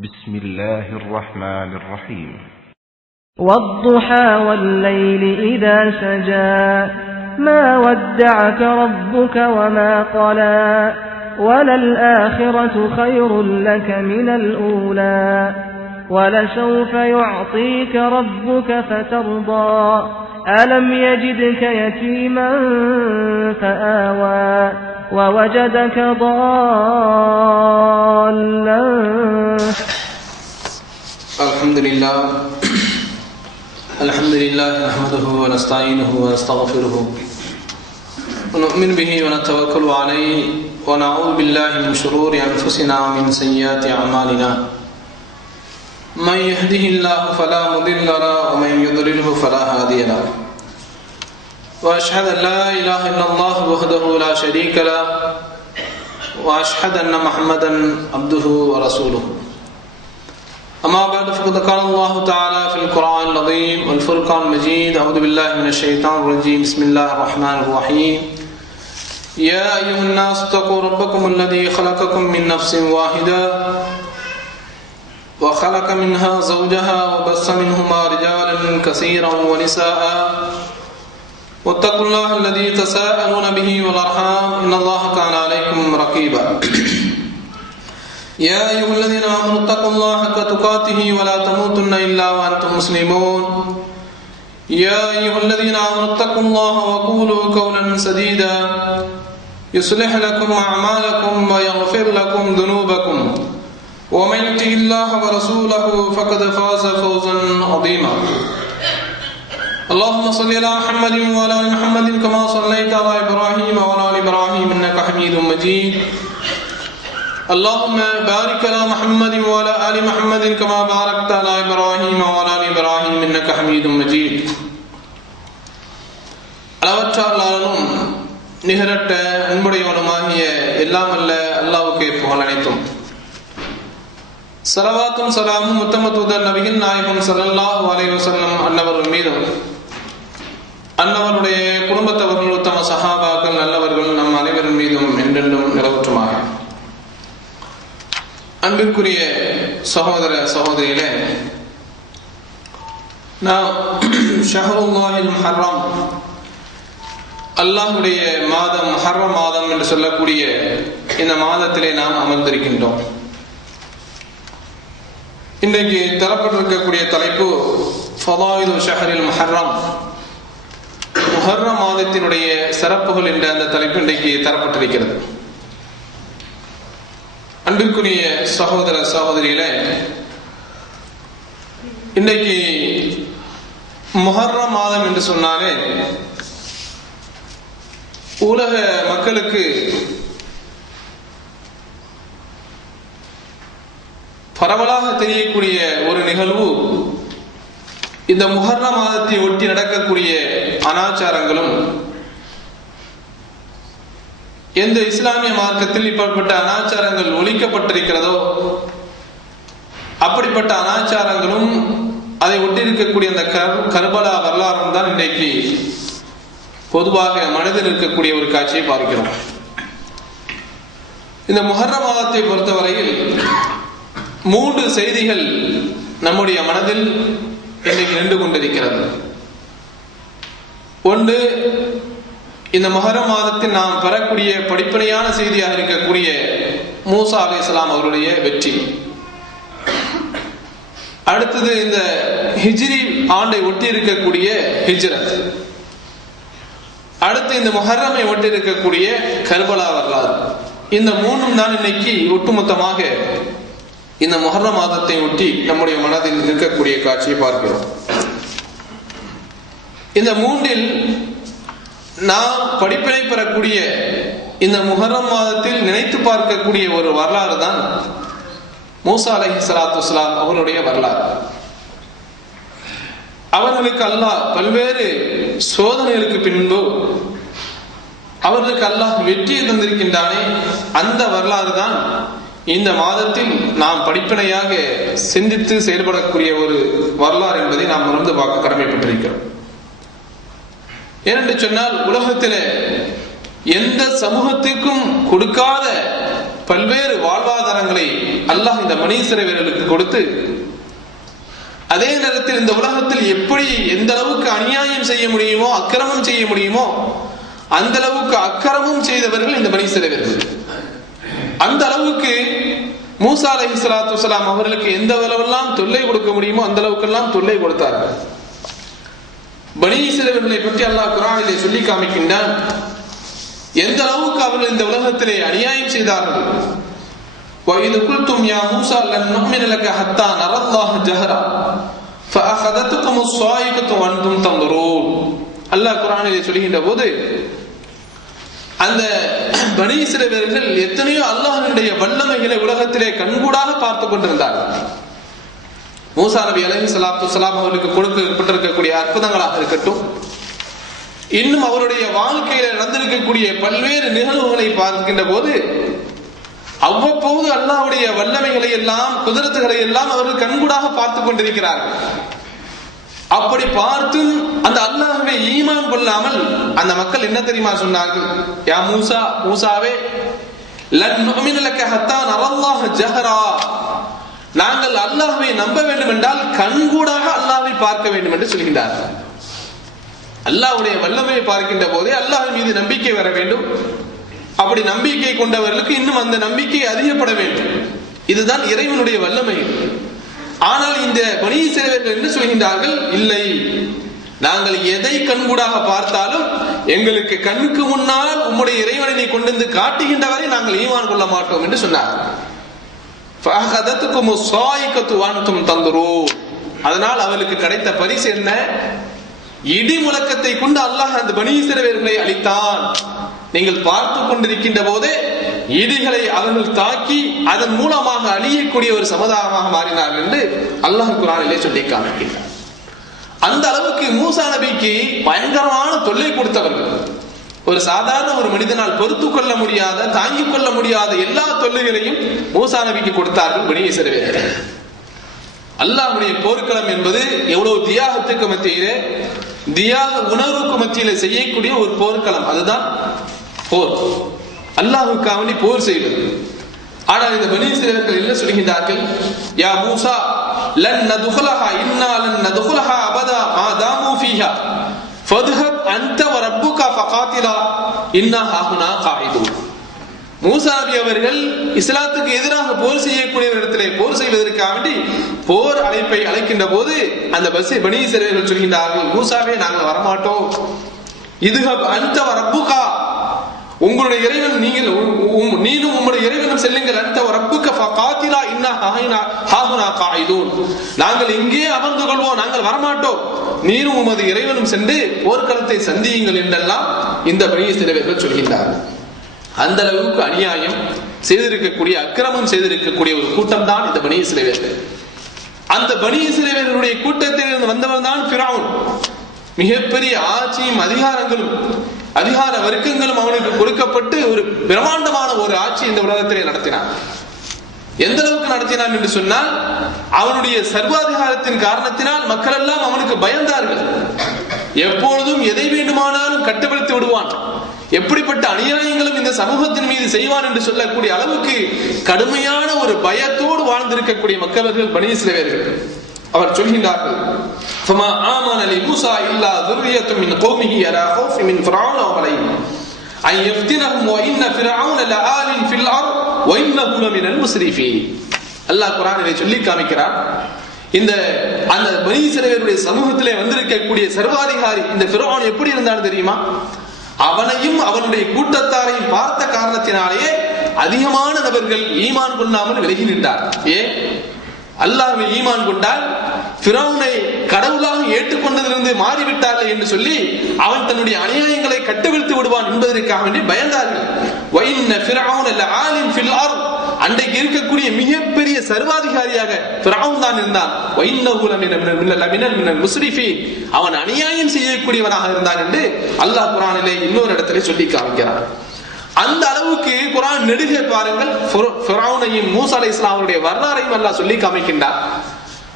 بسم الله الرحمن الرحيم والضحى والليل إذا سجى ما ودعك ربك وما قلى وللآخرة خير لك من الأولى ولسوف يعطيك ربك فترضى ألم يجدك يتيما فآوى ووجدك ضالا. الحمد لله نحمده ونستعينه ونستغفره ونؤمن به ونتوكل عليه ونعوذ بالله من شرور أنفسنا ومن سيئات أعمالنا من يهده الله فلا مضل له ومن يضلله فلا هادي له وأشهد أن لا إله إلا الله وحده لا شريك له وأشهد أن محمدا عبده ورسوله. أما بعد فقد قال الله تعالى في القرآن العظيم والفرقان المجيد أعوذ بالله من الشيطان الرجيم بسم الله الرحمن الرحيم يا أيها الناس اتقوا ربكم الذي خلقكم من نفس واحدة وخلق منها زوجها وبث منهما رجالا كثيرا ونساء واتقوا الله الذي تساءلون به والأرحام إن الله كان عليكم رقيبا. يا أيها الذين آمنوا اتقوا الله حق تقاته ولا تموتن إلا وأنتم مسلمون. يا أيها الذين آمنوا اتقوا الله وقولوا قولا سديدا يصلح لكم أعمالكم ويغفر لكم ذنوبكم ومن يطع الله ورسوله فقد فاز فوزا عظيما. اللهم صل على محمد وعلى آل محمد كما صليت على إبراهيم وعلى آل إبراهيم إنك حميد مجيد. اللهم بارك على محمد وعلى آل محمد كما باركت على إبراهيم وعلى آل إبراهيم إنك حميد مجيد. அளவற்றாலும் நிகரட்ட அன்புடையவனுமாகிய எல்லாம் அல்ல அல்லாஹ்வுக்கே புகழ் அனைத்தும். ஸலவாத்தும் ஸலாமும் உத்தம தூதர் நபிகள் நாயகம் ஸல்லல்லாஹு அலைஹி வஸல்லம் அன்னவர்கள் மீதும் அன்னவருடைய குடும்பத்தவர்கள் உத்தம சஹாபாக்கள் நல்லவர்கள் நம் அனைவரின் மீதும் என்றென்றும் நிலவற்றுமாக. அன்பிற்குரிய சகோதர சகோதரிகளே, நாம் ஷஹ்ருல்லாஹில் முஹர்ரம் அல்லாஹ்வுடைய மாதம் முஹர்ரம் மாதம் என்று சொல்லக்கூடிய இந்த மாதத்திலே நாம் அமர்ந்திருக்கின்றோம். இன்றைக்கு தரப்பட்டிருக்கக்கூடிய தலைப்பு ஃபதாயிலு ஷஹ்ரில் முஹர்ரம், முஹர்ரம் மாதத்தினுடைய சிறப்புகள் என்ற அந்த தலைப்பு இன்றைக்கு தரப்பட்டிருக்கிறது. அன்பிற்குரிய சகோதர சகோதரிகளே, இன்றைக்கு முஹர்ரம் மாதம் என்று சொன்னாலே உலக மக்களுக்கு பரவலாக தெரியக்கூடிய ஒரு நிகழ்வு இந்த முஹர்ரம் மாதத்தை ஒட்டி நடக்கக்கூடிய அனாச்சாரங்களும், எந்த இஸ்லாமிய மார்க்கத்தில் இப்படிப்பட்ட அனாச்சாரங்கள் ஒழிக்கப்பட்டிருக்கிறதோ அப்படிப்பட்ட அனாச்சாரங்களும் அதை ஒட்டி இருக்கக்கூடிய அந்த கர்பலா வரலாறும் தான் இன்றைக்கு பொதுவாக மனதில் இருக்கக்கூடிய ஒரு காட்சியை பார்க்கிறோம். இந்த முஹர்ரம் மாதத்தை பொறுத்தவரையில் 3 செய்திகள் நம்முடைய மனதில் இன்றைக்கு நின்று கொண்டிருக்கிறது. ஒன்று, இந்த முஹர்ரம் மாதத்தில் நாம் பெறக்கூடிய படிப்பனையான செய்தியாக இருக்கக்கூடிய மூசா அலைஹிஸ்ஸலாம் அவருடைய வெற்றி. அடுத்தது, இந்த ஹிஜ்ரி ஆண்டை ஒட்டி இருக்கக்கூடிய ஹிஜ்ரத். அடுத்து, இந்த முஹர்ரமை ஒட்டி இருக்கக்கூடிய கர்பலா வரலாறு. இந்த 3 தான் இன்னைக்கு ஒட்டுமொத்தமாக இந்த முஹர்ரம் மாதத்தை ஒட்டி நம்முடைய மனதில் இருக்கக்கூடிய காட்சியை பார்க்கிறோம். இந்த 3இல் நாம் படிப்பினை பெறக்கூடிய இந்த முஹர்ரம் மாதத்தில் நினைத்து பார்க்கக்கூடிய ஒரு வரலாறு தான் மூசா அலைஹிஸ்ஸலாத்து வஸ்ஸலாம் அவருடைய வரலாறு. அவர்களுக்கு அல்லாஹ் பல்வேறு சோதனைகளுக்கு பின்பு அவர்களுக்கு அல்லாஹ் வெற்றியை தந்திருக்கின்றானே, அந்த வரலாறு தான் இந்த மாதத்தில் நாம் படிப்பினையாக சிந்தித்து செயல்படக்கூடிய ஒரு வரலாறு என்பதை நாம் உணர்ந்து பார்க்க கடமைப்பட்டிருக்கிறோம். ஏனென்று சொன்னால், உலகத்தில் எந்த சமூகத்திற்கும் கொடுக்காத பல்வேறு வாழ்வாதாரங்களை அல்லாஹ் இந்த பனி இஸ்ரவேலர்களுக்கு கொடுத்து, அதே நேரத்தில் இந்த உலகத்தில் எப்படி எந்த அளவுக்கு அநியாயம் செய்ய முடியுமோ, அக்கிரமம் செய்ய முடியுமோ, அந்த அளவுக்கு அக்கிரமம் செய்தவர்கள் இந்த பனி இஸ்ரவேலர்கள். அந்த அளவுக்கு மூசா அலைஹிஸ்ஸலாத்து வஸலாம் அவர்களுக்கு எந்த அளவெல்லாம் தொல்லை கொடுக்க முடியுமோ அந்த அளவுக்கெல்லாம் தொல்லை கொடுத்தார்கள். பனி இஸ்ரவேலர்களை பற்றி அல்லாஹ் குர்ஆனிலே சொல்லி காமிக்கின்றான். எந்த அளவுக்கு அவர்கள் இந்த உலகத்திலே அநியாயம் செய்தார்கள். وَإِذْ قُلْتُمْ يَا مُوسَى لَن نُّؤْمِنَ لَكَ حَتَّى نَرَى اللَّهَ جَهْرًا فَأَخَذَتْكُمُ الصَّاعِقَةُ وَأَنْتُمْ تَنظُرُونَ. அல்லாஹ் குர்ஆனிலே சொல்கின்ற போது அந்த பனி இஸ்ரவேலர்கள் எத்தனையோ அல்லாஹ்வுடைய வல்லமைகளை உலகத்திலே கண்கூடாக பார்த்து கொண்டிருந்தார்கள். மூசா நபி அலைஹிஸ்ஸலாத்து வஸலாம் அவர்களுக்கு கொடுக்கப்பட்டிருக்கக்கூடிய அற்புதங்களாக இருக்கட்டும், இன்னும் அவருடைய வாழ்க்கையில நடந்திருக்கக்கூடிய பல்வேறு நிகழ்வுகளை பார்க்கின்ற போது அவ்வப்போது அல்லாஹ்வுடைய வல்லமைகளை எல்லாம், குதிரத்துகளை எல்லாம் அவர்கள் கண்கூடாக பார்த்து கொண்டிருக்கிறார்கள். அப்படி பார்த்தும் அந்த அல்லாஹ்வை ஈமான் கொள்ளாமல் அந்த மக்கள் என்ன தெரியுமா சொன்னார்கள்? யா மூசா, மூசாவே, லன் நுமின லக ஹத்தா நரல்லாஹ ஜஹரா, நாங்கள் அல்லாஹ்வை நம்ப வேண்டும் என்றால் கண்கூடாக அல்லாஹ்வை பார்க்க வேண்டும் என்று சொல்கின்றார்கள். அல்லாஹ்வுடைய வல்லமையை பார்க்கின்ற போதே அல்லாஹ் மீது நம்பிக்கை வர வேண்டும். அப்படி நம்பிக்கை கொண்டவர்களுக்கு இன்னும் அந்த நம்பிக்கை அதிகப்பட வேண்டும். இதுதான் இறைவனுடைய வல்லமை. ஆனால் இந்த பனி இஸ்ரவேலர்கள் என்ன சொல்கின்றார்கள்? இல்லை, நாங்கள் எதை கண்கூடாக பார்த்தாலும் எங்களுக்கு கண்ணுக்கு முன்னால் உம்முடைய இறைவனை கொண்டு வந்து காட்டுகின்றவரை நாங்கள் ஈமான் கொள்ள மாட்டோம் என்று சொன்னார்கள். அதனால் அவர்களுக்கு கிடைத்த பரிசு என்ன? இடி முழக்கத்தை கொண்டு அல்லாஹ் அந்த பனி இஸ்ரவேலர்களை அழித்தான். நீங்கள் பார்த்து கொண்டிருக்கின்ற போதே இடிகளை அவர்கள் தாக்கி அதன் மூலமாக அழியக்கூடிய ஒரு சமுதாயமாக மாறினார்கள் என்று அல்லாஹ் குர்ஆனிலே சொல்லி காமிக்கின்றார். அந்த அளவுக்கு மூசா நபிக்கு பயங்கரமான தொல்லை கொடுத்தவர்கள். ஒரு சாதாரண ஒரு மனிதனால் பொறுத்து கொள்ள முடியாத, தாங்கிக் கொள்ள முடியாத எல்லா தொல்லைகளையும் மூசா நபிக்கு கொடுத்தார்கள் பனி இஸ்ரவேலர்கள். அல்லாஹ்வுடைய போர்க்களம் என்பது எவ்வளவு தியாகத்துக்கு மத்தியிலே, தியாக உணர்வுக்கு மத்தியிலே செய்யக்கூடிய ஒரு போர்க்களம். அதுதான் போர். அல்லாஹ்வுக்காக போர் செய்வது. ஆனால் இந்த பனி இஸ்ரவேலர்கள் என்ன சொல்கின்றார்கள்? யா மூசா, லன் நதுஹலஹா இன்னா லன் நதுஹலஹா அபதா மா தாமு ஃபீஹா ஃபத்ஹப் அன்த வ ரப்புக ஃபகாத்திலா இன்னா ஹாஹுனா காயிதுன். மூசா நபி அவர்கள் இஸ்லாத்துக்கு எதிராக போர் செய்யக்கூடிய இடத்திலே போர் செய்வதற்காக வேண்டி போர் அழைப்பை அழைக்கின்ற போது அந்த பனி இஸ்ரவேலர்கள் சொல்கின்றார்கள், மூசாவே, நாங்கள் வரமாட்டோம். இதுஹப் அன்த வ ரப்புகா, உங்களுடைய இறைவன், நீனும் உங்களுடைய இறைவனும் செல்லுங்கள். அன்த வ ரப்புக ஃபகாத்திலா இன்னா ஹாஹுனா காயிதுன், நாங்கள் இங்கே அமர்ந்து கொள்வோம், நாங்கள் வரமாட்டோம். நீரும் உமது இறைவனும் சென்று போர்க்களத்தை சந்தியுங்கள் என்றெல்லாம் இந்த பனி இஸ்ரவேலர்கள் சொல்கின்றார்கள். அந்த அளவுக்கு அநியாயம் செய்திருக்கக்கூடிய, அக்கிரமம் செய்திருக்கக்கூடிய ஒரு கூட்டம் தான் இந்த பனி இஸ்ரவேலர்கள். அந்த பனி இஸ்ரவேலர்களுடைய கூட்டத்தில் வந்தவர் தான் ஃபிரௌன். மிகப்பெரிய ஆட்சியும் அதிகாரங்களும் அதிகார வர்க்கங்களும் அவனுக்கு கொடுக்கப்பட்டு ஒரு பிரமாண்டமான ஒரு ஆட்சி இந்த உலகத்திலே நடத்தினான். எந்த அளவுக்கு நடத்தினான் என்று சொன்னால், அவனுடைய சர்வாதிகாரத்தின் காரணத்தினால் மக்கள் எல்லாம் அவனுக்கு பயந்தார்கள். எப்பொழுதும் எதை வேண்டுமானாலும் கட்டுப்படுத்தி விடுவான், எப்படிப்பட்ட அநியாயங்களும் இந்த சமூகத்தின் மீது செய்வான் என்று சொல்லக்கூடிய அளவுக்கு கடுமையான ஒரு பயத்தோடு வாழ்ந்திருக்கக்கூடிய மக்கள் பனி இஸ்ரவேலர்கள். அவர் சொல்கின்றார்கள், ஃபமா ஆமன லிமூஸா இல்லா ذُرِّيَّةٌ மின் قَوْمِهِ عَلَى خَوْفٍ مِنْ فِرْعَوْنَ وَمَلَئِهِ أَنْ يَفْتِنَهُمْ وَإِنَّ فِرْعَوْنَ لَعَالٍ فِي الْأَرْضِ وَإِنَّهُ لَمِنَ الْمُسْرِفِينَ. அல்லாஹ் குர்ஆனிலே சொல்லி காமிக்கிறார், இந்த அந்த பனி இஸ்ரவேலுடைய சமூகத்திலே வந்திருக்கக்கூடிய சர்வாதிகாரி இந்த ஃபிரௌன் எப்படி இருந்தான்னு தெரியுமா? அவனையும் அவனுடைய கூட்டத்தாரையும் பார்த்த காரணத்தினாலேயே அதிகமான நபர்கள் ஈமான் கொள்ளாமல் விலகி நின்றார். ஏன்? அல்லாஹ்வை ஈமான் கொண்டால் ஃபிரௌனை கடவுளாக ஏற்றுக்கொண்டதிலிருந்து மாறிவிட்டார்கள் என்று சொல்லி அவன் தன்னுடைய அநியாயங்களை கட்டுவிழ்த்து விடுவான் என்பதற்காக வேண்டி பயந்தார்கள். வைன்ன ஃபிரௌன லஆலின் ஃபில் அர்த், அன்றைக்கு இருக்கக்கூடிய மிகப்பெரிய சர்வாதிகாரியாக ஃபிரௌன் தான் இருந்தான். வைன்னஹு லமினல் முஸ்ரிஃபீன், அவன் அநியாயம் செய்யக்கூடியவனாக இருந்தான் என்று அல்லாஹ் குர்ஆனிலே இன்னொரு இடத்திலே சொல்லி காமிக்கிறான். அந்த அளவுக்கு குர்ஆன் நெடுக பாருங்கள், ஃபிரௌனையும் மூசா அலைஹிஸ்ஸலாம் அவருடைய வரலாறையும் அல்லாஹ் சொல்லி காமிக்கின்றார்.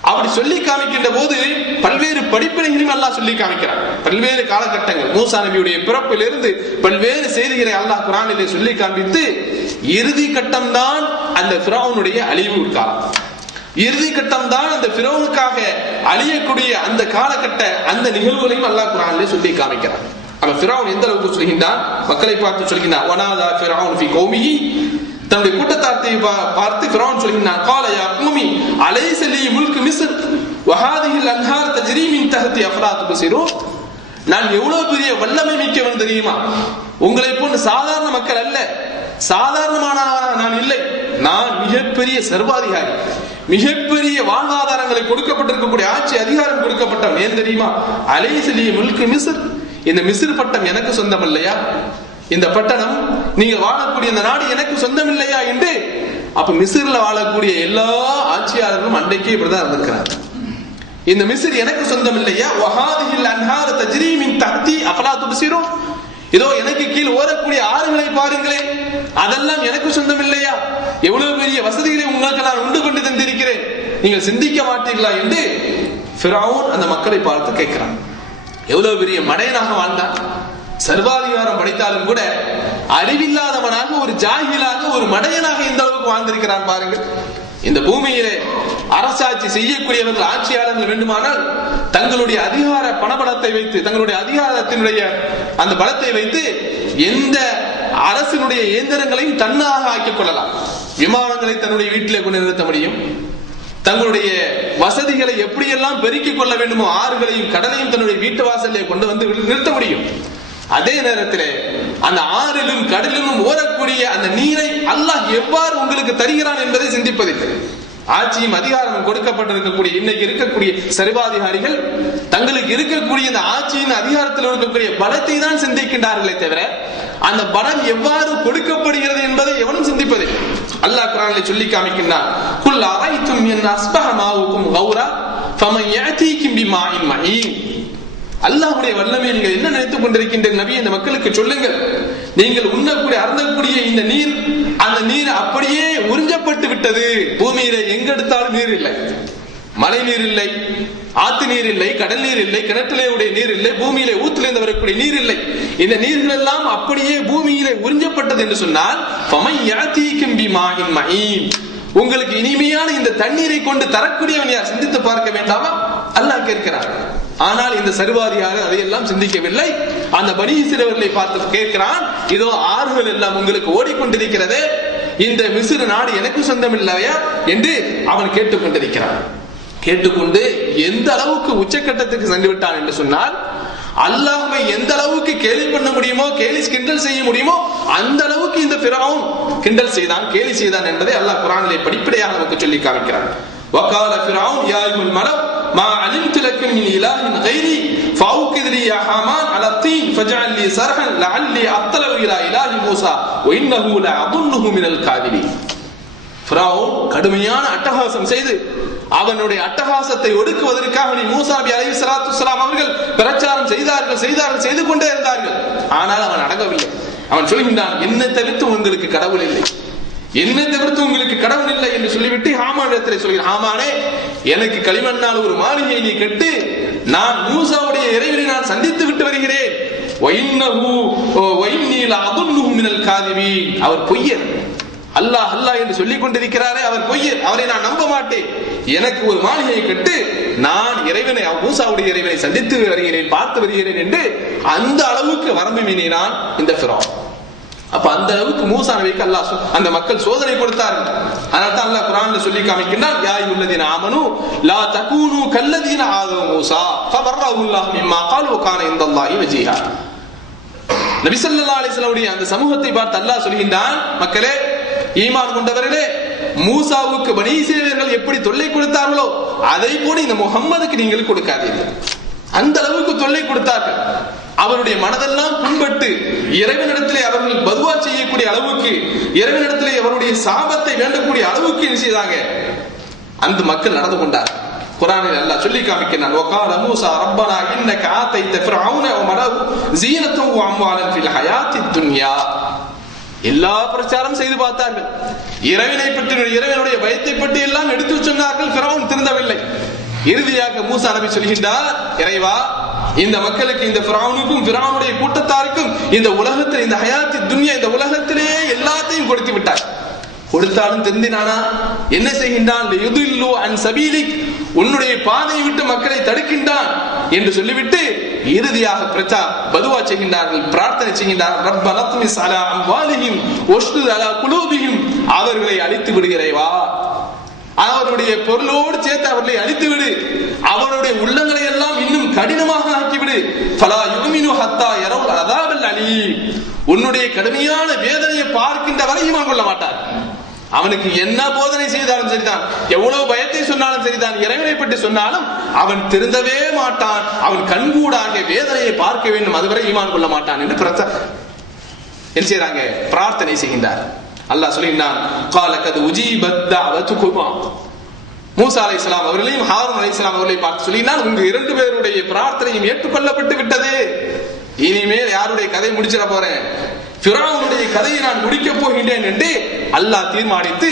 அப்படி சொல்லி காமிக்கின்ற போது பல்வேறு படிப்பினைகளையும் அல்லாஹ் சொல்லி காமிக்கிறார். பல்வேறு காலகட்டங்கள் மூசா நபியுடைய பிறப்பிலிருந்து பல்வேறு செய்திகளை அல்லாஹ் குர்ஆனிலே சொல்லி காண்பித்து இறுதி கட்டம் தான் அந்த ஃபிரௌனுடைய அழிவு காலம். இறுதி கட்டம் தான் அந்த ஃபிரௌனுக்காக அழியக்கூடிய அந்த காலகட்ட அந்த நிகழ்வுகளையும் அல்லாஹ் குர்ஆனிலே சொல்லி காமிக்கிறார். அவன் ஃபிரௌன் எந்த அளவுக்கு சொல்கின்றான், மக்களை பார்த்து சொல்கின்றான். வனாதா ஃபிரௌன் ஃபி கௌமிஹி, தன்னுடைய கூட்டத்தாரை பார்த்து ஃபிரௌன் சொல்கின்றான், قال يا قوم أليس لي ملك مصر وهذه الأنهار تجري من تحتي أفلا تبصرون. நான் எவ்வளவு பெரிய வல்லமை மிக்கவன் தெரியுமா? உங்களை போன்ற சாதாரண மக்கள் அல்ல, சாதாரணமானவனாக நான் இல்லை. நான் மிகப்பெரிய சர்வாதிகாரி, மிகப்பெரிய வாழ்வாதாரங்களை கொடுக்கப்பட்டிருக்கக்கூடிய ஆட்சி அதிகாரம் கொடுக்கப்பட்டவன். ஏன் தெரியுமா? அலைஸ லி முல்கு மிஸ்ர், இந்த மிஸ்ர் பட்டம் எனக்கு சொந்தம் இல்லையா? இந்த பட்டணம் நீங்கள் வாழக்கூடிய இந்த நாடு எனக்கு சொந்தம் இல்லையா என்று அப்ப மிஸ்ர்ல வாழக்கூடிய எல்லா ஆட்சியாளர்களும் அன்றைக்கே இப்படிதான் இருந்திருக்கிறார். இந்த மிஸ்ர் எனக்கு சொந்தம் இல்லையா? வஹாதிஹில் அன்ஹார் தஜ்ரீ மின் தஹ்தி அஃபலா துப்சிரூன், இதோ எனக்கு கீழ் ஓடக்கூடிய ஆறுகளை பாருங்களேன், அதெல்லாம் எனக்கு சொந்தம் இல்லையா? எவ்வளவு பெரிய வசதிகளை உங்களுக்கு நான் உண்டு கொண்டு தந்திருக்கிறேன், நீங்கள் சிந்திக்க மாட்டீர்களா என்று ஃபிரௌன் அந்த மக்களை பார்த்து கேட்கிறான். எவ்வளவு பெரிய மடையனாக வாழ்ந்தான், சர்வாதிகாரம் படைத்தாலும் கூட அறிவில்லாதவனாக ஒரு ஜாகிலாக ஒரு மடையனாக இந்த அளவுக்கு வாழ்ந்திருக்கிறான் பாருங்கள். இந்த பூமியிலே அரசாட்சி செய்யக்கூடியவர்கள் ஆட்சியாளர்கள் வேண்டுமானால் தங்களுடைய அதிகார பணபலத்தை வைத்து, தங்களுடைய அதிகாரத்தினுடைய அந்த பலத்தை வைத்து எந்த அரசினுடைய இயந்திரங்களையும் தன்னாக ஆக்கிக் கொள்ளலாம். விமானங்களை தன்னுடைய வீட்டிலே கொண்டு நிறுத்த முடியும், தங்களுடைய வசதிகளை எப்படியெல்லாம் பெருக்கிக் கொள்ள வேண்டுமோ ஆறுகளையும் கடலையும் தன்னுடைய வீட்டு வாசலிலே கொண்டு வந்து நிறுத்த முடியும். அதே நேரத்தில் அந்த ஆறிலும் கடலிலும் ஓடக்கூடிய அந்த நீரை அல்லாஹ் எவ்வாறு உங்களுக்கு தருகிறான் என்பதை சிந்திப்பதில்லை. ஆட்சியும் அதிகாரமும் கொடுக்கப்பட்டிருக்கக்கூடிய இன்னைக்கு இருக்கக்கூடிய சர்வாதிகாரிகள் தங்களுக்கு இருக்கக்கூடிய இந்த ஆட்சியின் அதிகாரத்தில் இருக்கக்கூடிய பலத்தை தான் சிந்திக்கின்றார்களே தவிர அந்த பலம் எவ்வாறு கொடுக்கப்படுகிறது என்பதை எவனும் சிந்திப்பதில்லை. அல்லாஹ் குர்ஆனிலே சொல்லி காமிக்கின்றான், குல் அரைத்தும் என் அஸ்பஹ மாவுக்கும் கௌரா ஃபமன் யஅதீகும் பிமாஇன் மஹீன். அல்லாஹ்வுடைய வல்லமையை நீங்கள் என்ன நினைத்துக் கொண்டிருக்கின்ற நபி, இந்த மக்களுக்கு சொல்லுங்கள், நீங்கள் உண்ணக்கூடிய அருந்தக்கூடிய இந்த நீர், அந்த நீர் அப்படியே உறிஞ்சப்பட்டு விட்டது. பூமியில எங்க எடுத்தாலும் நீர் இல்லை, மழை நீர் இல்லை, ஆத்து நீர் இல்லை, கடல் நீர் இல்லை, கிணற்றிலே உடைய நீர் இல்லை, பூமியிலே ஊத்திலிருந்து வரக்கூடிய நீர் இல்லை. இந்த நீர்கள் எல்லாம் அப்படியே பூமியிலே உறிஞ்சப்பட்டது என்று சொன்னால் ஃபமன் யஅதீகும் பிமாஇன் மஹீன், உங்களுக்கு இனிமையான இந்த தண்ணீரை கொண்டு தரக்கூடியவன் யார்? சிந்தித்து பார்க்க வேண்டாமா? அல்லாஹ் கேட்கிறார். ஆனால் இந்த சர்வாதிகாரி அதையெல்லாம் சிந்திக்கவில்லை. அந்த பனி இஸ்ரவேலை பார்த்து கேட்கிறான், இதோ ஆறுகள் எல்லாம் உங்களுக்கு ஓடிக்கொண்டிருக்கிறது, இந்த மிஸ்ர் நாடு எனக்கு சொந்தம் இல்லையா என்று அவன் கேட்டுக்கொண்டிருக்கிறான். கேட்டுக்கொண்டு எந்த அளவுக்கு உச்சக்கட்டத்துக்கு சென்று விட்டான் என்று சொன்னால், அல்லாஹ்வை எந்த அளவுக்கு கேலி பண்ண முடியுமோ, கேலி கிண்டல் செய்ய முடியுமோ அந்த அளவுக்கு இந்த ஃபிரௌன் கிண்டல் செய்தான், கேலி செய்தான் என்பதை அல்லாஹ் குர்ஆனிலே படிப்படியாக நமக்கு சொல்லி காமிக்கிறான். وقال فرعون يا ايها الملأ ما علمت لكم من اله غيري فاوقد لي يا حامان على الطين فاجعل لي صرحا لعلي اطلع الى اله موسى وانه لأظنه من الكاذبين. ஃபிரௌன் கடுமையான அட்டகாசம் செய்து அவனுடைய அட்டகாசத்தை ஒடுக்குவதற்காக மூசா நபி அலைஹிஸ்ஸலாத்து வஸ்ஸலாம் அவர்கள் பிரச்சாரம் செய்து கொண்டே இருந்தார்கள். ஆனால் அவன் அடங்கவில்லை. அவன் சொல்கின்றான், என்னை தவிர்த்து உங்களுக்கு கடவுள் இல்லை, என்னை தவிர்த்து உங்களுக்கு கடவுள் இல்லை என்று சொல்லிவிட்டு ஹாமானிடத்தில் சொல்கிறான், ஹாமானே, எனக்கு களிமண்ணால் ஒரு மாளிகையை நீ கட்டு, நான் மூசாவுடைய இறைவனை நான் சந்தித்து விட்டு வருகிறேன். அவர் பொய்யர், அல்லாஹ் அல்லாஹ் என்று சொல்லிக் கொண்டிருக்கிறாரே அவர் பொய்யர், அவரை நான் நம்ப மாட்டேன். எனக்கு ஒரு மாளிகையை கட்டு, நான் இறைவனை மூசாவுடைய இறைவனை சந்தித்து வருகிறேன், பார்த்து வருகிறேன் என்று அந்த அளவுக்கு வரம்பு மீறினான் இந்த ஃபிரௌன். அப்ப அந்த அளவுக்கு மூசா நபிக்கு அல்லாஹ் அந்த மக்கள் சோதனை கொடுத்தார்கள். அதனால தான் அல்லாஹ் குர்ஆன்ல சொல்லி காமிக்கிறான், யா அய்யுல்லதீன ஆமனூ லா தகூனூ கல்லதீன ஆதவ மூசா ஃபபர்ரஹுல்லாஹு மிம்மா காலு வகான இன்தல்லாஹி வஜீஹா. நபி ஸல்லல்லாஹு அலைஹி வஸல்லம் அந்த சமூகத்தை பார்த்து அல்லாஹ் சொல்கின்றான், மக்களே, ஈமான் கொண்டவர்களே, மூசாவுக்கு பனி இஸ்ரவேலர்கள் எப்படி தொல்லை கொடுத்தார்களோ அதை போல இந்த முஹம்மதுக்கு நீங்கள் கொடுக்காதீர்கள். அந்த அளவுக்கு தொல்லை கொடுத்தார்கள். அவருடைய மனதெல்லாம் புண்பட்டு இறைவனிடத்திலே அவர்கள் பதுவா செய்யக்கூடிய அளவுக்கு, இறைவனிடத்திலே அவருடைய சாபத்தை வேண்டக்கூடிய அளவுக்கு என்ன செய்தாங்க, அந்த மக்கள் நடந்து கொண்டார். குர்ஆனில் அல்லாஹ் சொல்லி காமிக்கிறான், வகால மூசா ரப்பனா இன்னக ஆதைத ஃபிர்அவுன வ மலஹு ஸீனத்தன் வ அம்வாலன் ஃபில் ஹயாத்தித் துன்யா. எல்லா பிரச்சாரம் செய்து பார்த்தார்கள், இறைவனை பற்றி, இறைவனுடைய பயத்தை பற்றி எல்லாம் எடுத்து சொன்னார்கள். ஃபிரௌன் திருந்தவில்லை. இறுதியாக மூசா நபி சொல்கின்றார், இறைவா, இந்த மக்களுக்கு, இந்த ஃபிரௌனுக்கும் ஃபிரௌனுடைய கூட்டத்தாருக்கும் இந்த உலகத்தில், இந்த ஹயாத்தி துன்யா, இந்த உலகத்திலேயே எல்லாத்தையும் கொடுத்து விட்டார். கொடுத்தாலும் திருந்தினானா? என்ன செய்கின்றான்? யுதில்லு அன் சபீலிக், உன்னுடைய பாதையை விட்டு மக்களை தடுக்கின்றான் என்று சொல்லிவிட்டு இறுதியாக பதுவா செய்கின்றார்கள், பிரார்த்தனை செய்கின்றார்கள், ரப்பனா துமிஸ் அலா அம்வாலிஹிம் வஷ்துத் அலா குலூபிஹிம், அவர்களை அழித்து விடுகிறேவா, அவருடைய பொருளோடு சேர்த்து அவர்களை அழித்து விடு, அவருடைய உள்ளங்களை எல்லாம் இன்னும் கடினமாக ஆக்கிவிடு, ஃபலா யுமினு ஹத்தா யரவுல் அஸாபல் அலீம், உன்னுடைய கடுமையான வேதனையை பார்க்கின்ற வரை ஈமான் கொள்ள மாட்டார். அவனுக்கு என்ன போதனை செய்தாலும் சரிதான், எவ்வளவு பயத்தை சொன்னாலும் சரிதான், இறைவனை பற்றி சொன்னாலும் அவன் திருந்தவே மாட்டான், அவன் கண்கூடாக வேதனையை பார்க்க வேண்டும், அதுவரை ஈமான் கொள்ள மாட்டான் என்று என்ன செய்றாங்க? பிரார்த்தனை செய்கின்றார். அல்லாஹ் சொல்லினான், காலகது உஜீபத் தஅவதுகுமா, மூசா அலைஹிஸ்ஸலாம் அவர்களையும் ஹாரூன் அலைஹிஸ்ஸலாம் அவர்களை பார்த்து சொல்லினான், உங்க இரண்டு பேருடைய பிரார்த்தனையும் ஏற்றுக்கொள்ளப்பட்டு விட்டது, இனிமேல் யாருடைய கதை முடிச்சிட போறேன், ஃபிரௌனுடைய கதையை நான் முடிக்க போகின்றேன் என்று அல்லாஹ் தீர்மானித்து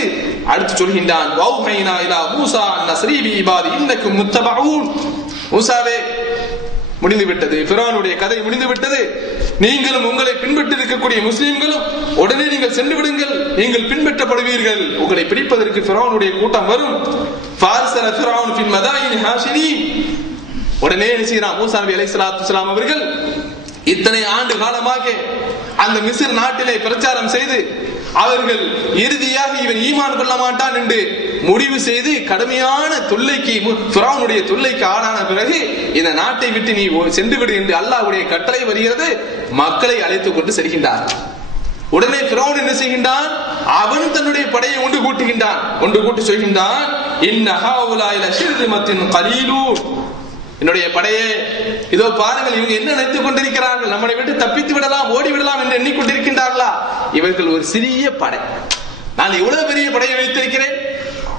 அடுத்து சொல்கின்றான், வௌஹைனா இலா மூசா அன்ஸ்ரி பி இபாதி இன்னக்கும் முத்தபஊன், மூசாவே முடிந்து விட்டது, ஃபிரௌனுடைய கதை முடிந்து விட்டது, நீங்களும் உங்களை பின்பற்றி இருக்கக்கூடிய முஸ்லிம்களும் உடனே நீங்கள் சென்று விடுங்கள், நீங்கள் பின்பற்றப்படுவீர்கள், உங்களை பிடிப்பதற்கு ஃபிரௌனுடைய கூட்டம் வரும். ஃபார்ஸல ஃபிரௌன் ஃபில் மதாயின் ஹாஷிரீன், உடனே என்ன செய்யறான்? மூசா நபி அலைஹிஸ்ஸலாத்து வஸலாம் அவர்கள் இத்தனை ஆண்டு காலமாக அந்த மிஸ்ர் நாட்டிலே பிரச்சாரம் செய்து அவர்கள் இறுதியாக இவன் ஈமான் கொள்ள மாட்டான் என்று முடிவு செய்து கடுமையான தொல்லைக்கு, ஃபிரௌனுடைய தொல்லைக்கு ஆளான பிறகு இந்த நாட்டை விட்டு நீ சென்று விடு என்று அல்லாஹ்வுடைய கட்டளை வருகிறது. மக்களை அழைத்துக் கொண்டு செல்கின்றார். உடனே ஃபிரௌன் என்ன செய்கின்றான்? அவன் தன்னுடைய படையை ஒன்று கூட்டுகின்றான். ஒன்று கூட்டி சொல்கின்றான், இன்ன ஹாஉலாஇ லஷிர்மத்தின் கலீலூன், என்னுடைய படையே, இதோ பாருங்கள், இவங்க என்ன நினைத்துக் கொண்டிருக்கிறார்கள், நம்மளை விட்டு தப்பித்து விடலாம், ஓடி விடலாம் என்று எண்ணிக்கொண்டிருக்கின்றார்களா? இவர்கள் ஒரு சிறிய படை. நான் எவ்வளவு பெரிய படையை வைத்திருக்கிறேன்,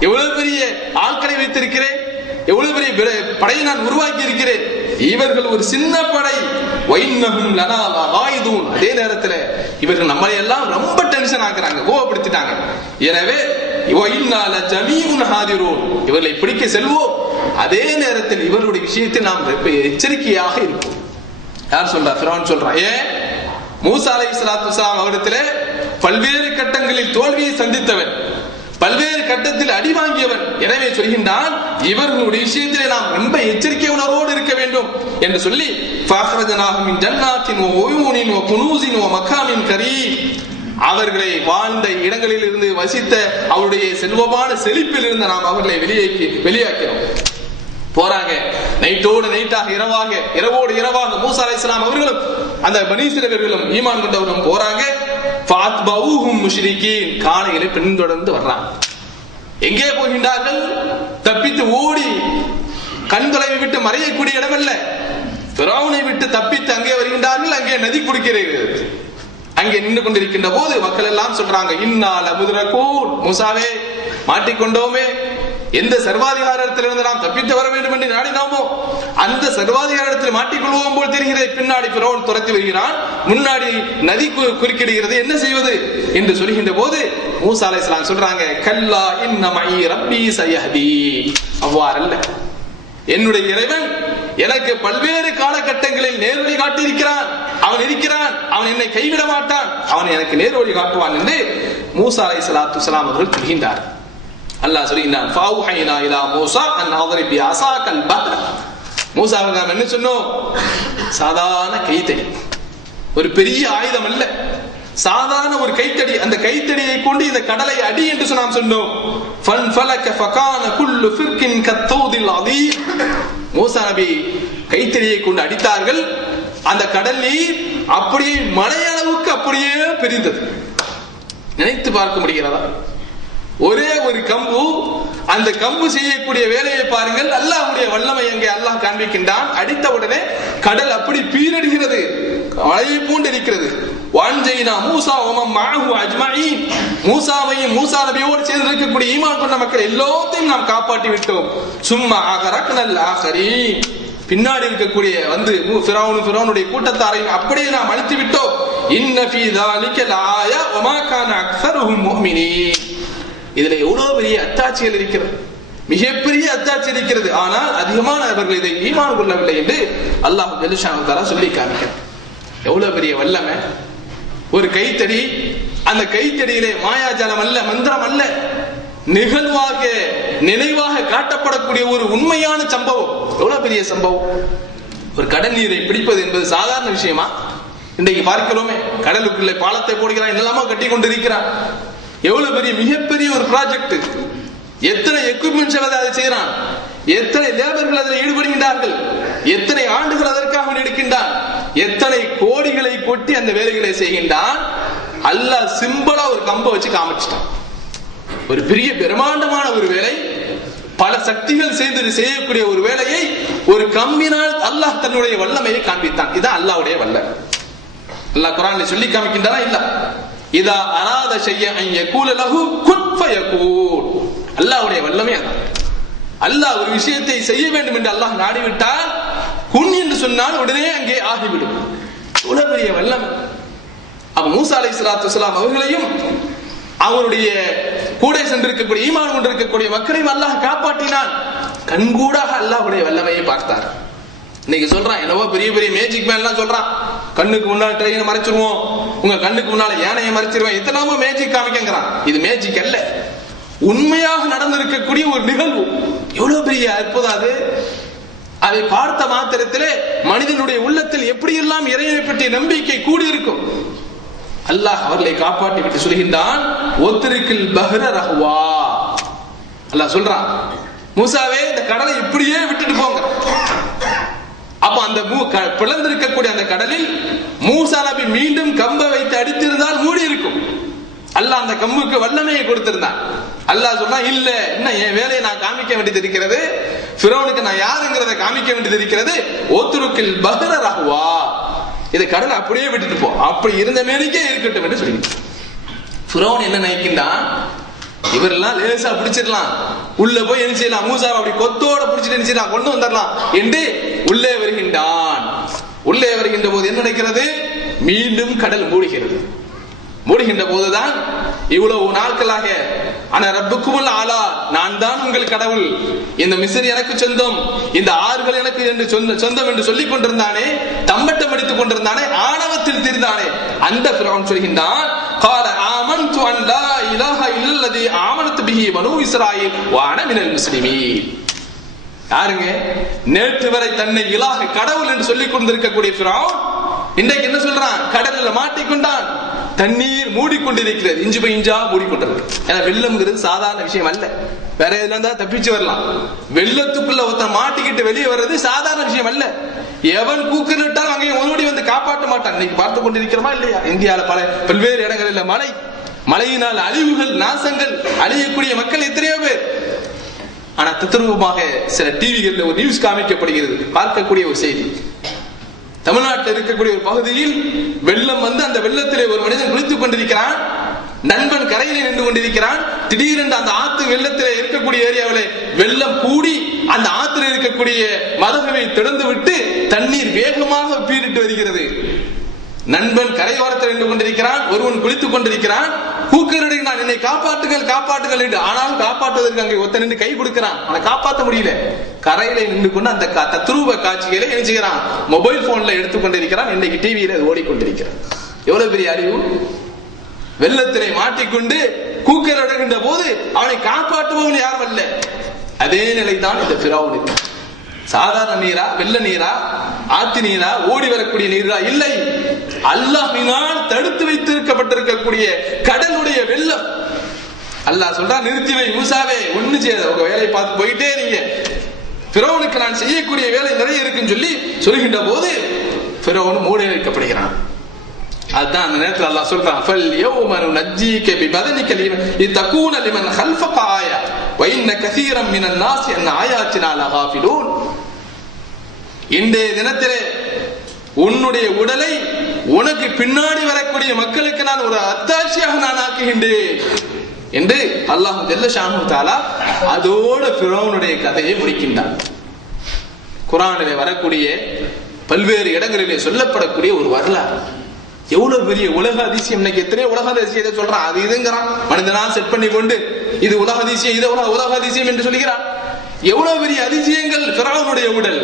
எவ்வளவு பெரிய ஆட்களை வைத்திருக்கிறேன், எவ்வளவு பெரிய படையை நான் உருவாக்கி இருக்கிறேன், இவர்கள் ஒரு சின்ன படை. வைன்னஹும் லனா லகாயிதூன், அதே நேரத்தில் இவர்கள் நம்மளை எல்லாம் ரொம்ப டென்ஷன் ஆக்குறாங்க, கோபப்படுத்திட்டாங்க. எனவே வைன்னா லஜமீஉன் ஹாதிரூன், இவர்களை பிடிக்க செல்வோம், அதே நேரத்தில் இவருடைய விஷயத்தில் நாம் எச்சரிக்கையாக இருப்போம். யார் சொல்றா? ஃபிரௌன் சொல்றான். ஏன்? மூசா அலைஹிஸ்ஸலாத்து வஸலாம் அவரிடத்திலே பல்வேறு கட்டங்களில் தோல்வியை சந்தித்தவன், பல்வேறு கட்டத்தில் அடி வாங்கியவன். எனவே சொல்கின்றான், இவர்களுடைய விஷயத்திலே நாம் ரொம்ப எச்சரிக்கை உணர்வோடு இருக்க வேண்டும் என்று சொல்லி, ஃபஅக்ரஜனாஹும் மின் ஜன்னாத்தின் வ உயூனின் வ குனூஸின் வ மகாமின் கரீம், அவர்களை வாழ்ந்த இடங்களில் இருந்து, வசித்த அவருடைய செல்வமான செழிப்பில் இருந்து நாம் அவர்களை வெளியாக்கிறோம். போறாங்க, நைட்டோடு நைட்டாக, இரவோடு இரவாக மூசா அலைஹிஸ்ஸலாம் அவர்களும் அந்த பனீ இஸ்ரவேலர்களும் ஈமான் கொண்டவர்களும் போறாங்க. ஃபஅத்பஊஹும் முஷ்ரிகீன், காலையிலே பின்தொடர்ந்து வர்றாங்க. எங்கே போகின்றார்கள்? தப்பித்து ஓடி கண் தொலைவை விட்டு மறையக்கூடிய இடமல்ல, ஃபிரௌனை விட்டு தப்பித்து அங்கே வருகின்றார்கள். அங்கே நதி குடிக்கிறது. அங்கே நின்று கொண்டிருக்கின்ற போது மக்கள் எல்லாம் சொல்றாங்க, இன்னால முதுரகூன், மூசாவே மாட்டிக்கொண்டோமே, எந்த சர்வாதிகாரத்திலிருந்து நாம் தப்பித்து வர வேண்டும் என்று நாடினோமோ அந்த சர்வாதிகாரத்தில் மாட்டிக்கொள்வோம் போல் தெரிகிறது. பின்னாடி ஃபிரௌன் துரத்தி வருகிறான், முன்னாடி நதி குறுக்கிடுகிறது, என்ன செய்வது என்று சொல்கின்ற போது மூசா அலைஹிஸ்ஸலாம் சொல்றாங்க, கல்லா இன்ன மஇ ரப்பி சயஹ்தி, அவ்வாறல்ல, என்னுடைய இறைவன் எனக்கு பல்வேறு காலகட்டங்களில் நேர்வழி காட்டியிருக்கிறான், அவன் இருக்கிறான், அவன் என்னை கைவிட மாட்டான், அவன் எனக்கு நேர்வழி காட்டுவான் என்று மூசா அலைஹிஸ்ஸலாத்து வஸலாம் அவர்கள் சொல்கின்றார். அல்லாஹ் சொல்கிறான், ஃபௌஹைனா இலா மூசா அன் அத்ரிப் பிஅஸாகல் பஹர், மூசாவுக்கு நாம் என்ன சொன்னோம்? சாதாரண கைத்தடி, ஒரு பெரிய ஆயுதம் அல்ல, சாதாரண ஒரு கைத்தடி. அந்த கைத்தடியை கொண்டு இந்த கடலை அடி என்று நாம் சொன்னோம். ஃபன்ஃபலக ஃபகான குல்லு ஃபிர்கின் கத்தௌதில் அதீம், மூசா நபி கைத்தடியை கொண்டு அடித்தார்கள். அந்த கடல் நீர் அப்படியே மலையளவுக்கு அப்படியே பிரிந்தது. நினைத்து பார்க்க முடிகிறதா? ஒரே ஒரு கம்பு, அந்த கம்பு செய்யக்கூடிய வேலையை பாருங்கள். அல்லாஹ்வுடைய வல்லமை அங்கே அல்லாஹ் காண்பிக்கின்றான். அடித்த உடனே கடல் அப்படி பீரடுகிறது, மழையை போன்று இருக்கிறது. வான்ஜைனா மூசா வமன் மஅஹு அஜ்மஈன், மூசாவையும் மூசா நபியோடு சேர்ந்து இருக்கக்கூடிய ஈமான் கொண்ட மக்கள் எல்லாத்தையும் நாம் காப்பாற்றி விட்டோம். சும்மா அகரக்னல் ஆகரீன், பின்னாடி இருக்கக்கூடிய ஃபிரௌனுடைய கூட்டத்தாரையும் அப்படியே நாம் அழித்து விட்டோம். இன்ன ஃபீ ஸாலிக லஆயா வமா கான அக்ஸருஹும் முஃமினீன், இதுல எவ்வளவு பெரிய அத்தாட்சிகள் இருக்கிறது. மிகப்பெரிய அத்தாட்சி இருக்கிறது. ஆனால் அதிகமான அவர்கள் இதை ஈமான் கொள்ளவில்லை என்று அல்லாஹ் ஜல்ல ஷானஹு தஆலா சொல்லி காமிக்கிறார். எவ்வளவு பெரிய வல்லமை! ஒரு கைத்தடி, அந்த கைத்தடியிலே மாயாஜாலம் அல்ல, மந்திரம் அல்ல, நிகழ்வாக நினைவாக காட்டப்படக்கூடிய ஒரு உண்மையான சம்பவம். எவ்வளவு பெரிய சம்பவம்! ஒரு கடல் நீரை பிடிப்பது என்பது சாதாரண விஷயமா? இன்றைக்கு பார்க்கிறோமே, கடலுக்குள்ளே பாலத்தை போடுகிறான், என்னெல்லாமோ கட்டி கொண்டிருக்கிறான். எவ்வளவு பெரிய மிகப்பெரிய ஒரு ப்ராஜெக்ட்! எத்தனை எக்யூப்மெண்ட்ஸ் அதை செய்யறான், எத்தனை லேபர்கள் அதில் ஈடுபடுகின்றார்கள், எத்தனை ஆண்டுகள் அதற்காக எடுக்கின்றான், எத்தனை கோடிகளை கொட்டி அந்த வேலைகளை செய்கின்றான். அல்லாஹ் சிம்பிளா ஒரு கம்பை வச்சு காமிச்சிட்டான். ஒரு பெரிய பிரம்மாண்டமான ஒரு வேலை, பல சக்திகள் சேர்ந்து செய்யக்கூடிய ஒரு வேலையை ஒரு கம்பினால் அல்லாஹ் தன்னுடைய வல்லமையை காண்பித்தான். இதான் அல்லாஹ்வுடைய வல்லமை. அல்லாஹ் குர்ஆனில் சொல்லி காமிக்கின்றானா இல்ல? இதா அராத ஷையன் யகூல லஹு குன் ஃபயகூன். அல்லாஹ்வுடைய வல்லமை அதான். அல்லாஹ் ஒரு விஷயத்தை செய்ய வேண்டும் என்று அல்லாஹ் நாடிவிட்டால், குன் என்று சொன்னால் உடனே அங்கே ஆகிவிடும். இவ்வளவு பெரிய வல்லமை. அப்ப மூசா அலைஹிஸ்ஸலாத்து வஸலாம் அவர்களையும் அவருடைய கூட சென்றிருக்கக்கூடிய ஈமான் கொண்டிருக்கக்கூடிய மக்களையும் அல்லாஹ் காப்பாற்றினான். கண்கூடாக அல்லாஹ்வுடைய வல்லமையை பார்த்தார். இன்னைக்கு சொல்றான், என்னவோ பெரிய பெரிய மேஜிக் மேன் எல்லாம் சொல்றான், கண்ணுக்கு முன்னால் ட்ரெயினை மறைச்சிருவோம், உங்க கண்ணுக்கு முன்னால யானையை மறைச்சிருவோம், எத்தனாமோ மேஜிக் காமிக்கிறான். இது மேஜிக் அல்ல, உண்மையாக நடந்திருக்கக்கூடிய ஒரு நிகழ்வு. எவ்வளவு பெரிய அற்புதம் அது! அதை பார்த்த மாத்திரத்திலே மனிதனுடைய உள்ளத்தில் எப்படியெல்லாம் இறைவனை பற்றிய நம்பிக்கை கூடியிருக்கும். அல்லாஹ் அவர்களை காப்பாற்றி விட்டு சொல்கின்றான், ஒத்திருக்கில் பஹ்ர ரஹ்வா. அல்லாஹ் சொல்றான், மூசாவே இந்த கடலை இப்படியே விட்டுட்டு போங்க. அப்ப அந்த பிளந்திருக்கக்கூடிய அந்த கடலில் மூசா நபி மீண்டும் கம்பை வைத்து அடித்திருந்தால் மூடி இருக்கும். அல்லாஹ் அந்த கம்புக்கு வல்லமையை கொடுத்திருந்தான். அல்லாஹ் சொன்னா, இல்ல, இன்னும் என் வேலையை நான் காமிக்க வேண்டியது இருக்கிறது, ஃபிரௌனுக்கு நான் யாருங்கிறத காமிக்க வேண்டியது இருக்கிறது. ஒத்துருக்கில் பஹ்ர ரஹ்வா, இதை கடலை அப்படியே விட்டுட்டு போ, அப்படி இருந்த மேனிக்கே இருக்கட்டும் என்று சொல்லி. ஃபிரௌன் என்ன நினைக்கின்றான், இவரெல்லாம் லேசா பிடிச்சிடலாம், உள்ள போய் என்ன செய்யலாம், மூசாவை அப்படி கொத்தோட பிடிச்சிட்டு என்ன செய்யலாம், கொண்டு வந்துடலாம் என்று உள்ளே வருகின்றான். உள்ளே வருகின்ற போது என்ன நடக்கிறது? மீண்டும் கடல் மூடுகிறது. மூடுகின்ற போதுதான் இவ்வளவு நாட்களாக ஆனா ரப்புக்குமுல் ஆலா, நான் தான் உங்கள் கடவுள், இந்த மிஸ்ர் எனக்கு சொந்தம், இந்த ஆறுகள் எனக்கு என்று சொந்தம் என்று சொல்லிக் கொண்டிருந்தானே, தம்பட்டம் அடித்துக் கொண்டிருந்தானே, ஆணவத்தில் தெரிந்தானே, அந்த ஃபிரௌன் சொல்கின்றான், قال آمنت أن لا إله إلا الذي آمنت به بنو إسرائيل وأنا من المسلمين. யாருங்க? நேற்று வரை தன்னை இலாஹ் கடவுள் என்று சொல்லிக் கொண்டிருக்கக்கூடிய ஃபிரௌன் இன்றைக்கு என்ன சொல்றான்? கடல்ல மாட்டிக்கொண்டான், தண்ணீர் மூடிக்கொண்டிருக்கிறது, இஞ்சு பை இஞ்சா மூடிக்கொண்டிருக்கு. ஏன்னா வெள்ளம்ங்கிறது சாதாரண விஷயம் அல்ல, வேற எதுல இருந்தா தப்பிச்சு வரலாம். வெள்ளத்துக்குள்ள ஒருத்தன் மாட்டிக்கிட்டு வெளியே வர்றது சாதாரண விஷயம் அல்ல. எவன் கூக்குறிட்டால் அங்கே ஓடி வந்து காப்பாற்ற மாட்டான். இன்னைக்கு பார்த்து கொண்டிருக்கிறோமா இல்லையா? இந்தியாவில் பல்வேறு இடங்களில் மழையினால் அழிவுகள், நாசங்கள், அழியக்கூடிய மக்கள் எத்தனையோ பேர். ஆனா தத்ரூபமாக சில டிவிகளில் ஒரு நியூஸ் காமிக்கப்படுகிறது, பார்க்கக்கூடிய ஒரு செய்தி. தமிழ்நாட்டில் இருக்கக்கூடிய ஒரு பகுதியில் வெள்ளம் வந்து அந்த வெள்ளத்திலே ஒரு மனிதன் குளித்துக் கொண்டிருக்கிறான், நண்பன் கரையிலே நின்று கொண்டிருக்கிறான். திடீரென்று அந்த ஆத்து வெள்ளத்திலே இருக்கக்கூடிய ஏரியாவிலே வெள்ளம் கூடி அந்த ஆற்றில் இருக்கக்கூடிய மதகவை திறந்து விட்டு தண்ணீர் வேகமாக பீரிட்டு வருகிறது. நண்பன் கரையோரத்தில் நின்று கொண்டிருக்கிறான், ஒருவன் குளித்துக் கொண்டிருக்கிறான், கூக்குரடிக்கிறான், என்னை காப்பாற்றுகள் காப்பாற்றுகள் என்று. ஆனால் காப்பாற்றுவதற்கு அங்கே ஒருத்தன் நின்று கை கொடுக்கிறான், ஆனா காப்பாற்ற முடியல. கரையில நின்று கொண்டு அந்த தத்ரூப காட்சிகளை என்ன செய்கிறான்? மொபைல் போன்ல எடுத்துக் கொண்டிருக்கிறான். இன்னைக்கு டிவியில ஓடிக்கொண்டிருக்கிறான். எவ்வளவு பெரிய அறிவு! வெள்ளத்திலே மாட்டிக்கொண்டு கூக்குரடுகின்ற போது அவனை காப்பாற்றுபவன் யாரும் அல்ல. அதே நிலைதான் இந்த ஃபிரௌனுக்கு. சாதாரண நீரா, வெள்ள நீரா, ஆத்து நீரா, ஓடி வரக்கூடிய நீரா? இல்லை, அல்லாஹ்வினால் தடுத்து வைத்திருக்கப்பட்டிருக்கக்கூடிய கடலுடைய வெள்ளம். அல்லாஹ் சொல்றான், நிறுத்தி வை மூசாவே, ஒண்ணு செய்யாத, உங்க வேலையை பார்த்து போயிட்டே நீங்க, ஃபிரௌனுக்கு நான் செய்யக்கூடிய வேலை நிறைய இருக்குன்னு சொல்லி சொல்கின்ற போது ஃபிரௌன் மூடி வைக்கப்படுகிறான். அதுதான் அந்த நேரத்தில் அல்லாஹ் சொல்றான், ஃபல் யௌம நஜ்ஜீக பிபதனிக லிதகூன லிமன் கல்ஃபக ஆயா வ இன்ன கஸீரம் மினன் நாஸி அன் ஆயாத்தினா லகாஃபிலூன். இன்றைய தினத்திலே உன்னுடைய உடலை உனக்கு பின்னாடி வரக்கூடிய மக்களுக்கு நான் ஒரு அத்தாட்சியாக நான் ஆக்குகின்றேன் என்று அல்லாஹ் ஜல்ல ஷானஹு தஆலா அதோட ஃபிரௌனுடைய கதையை முடிக்கின்றான். குர்ஆனிலே வரக்கூடிய பல்வேறு இடங்களிலே சொல்லப்படக்கூடிய ஒரு வரலாறு. எவ்வளவு பெரிய உலக அதிசயம்! இன்னைக்கு எத்தனையோ உலக அதிசயத்தை சொல்றான், அது இதுங்கிறான், மனிதனால் செட் பண்ணி கொண்டு இது உலக அதிசயம், இது உலக அதிசயம் என்று சொல்கிறான். எவ்வளவு பெரிய அதிசயங்கள் ஃபிரௌனுடைய உடல்,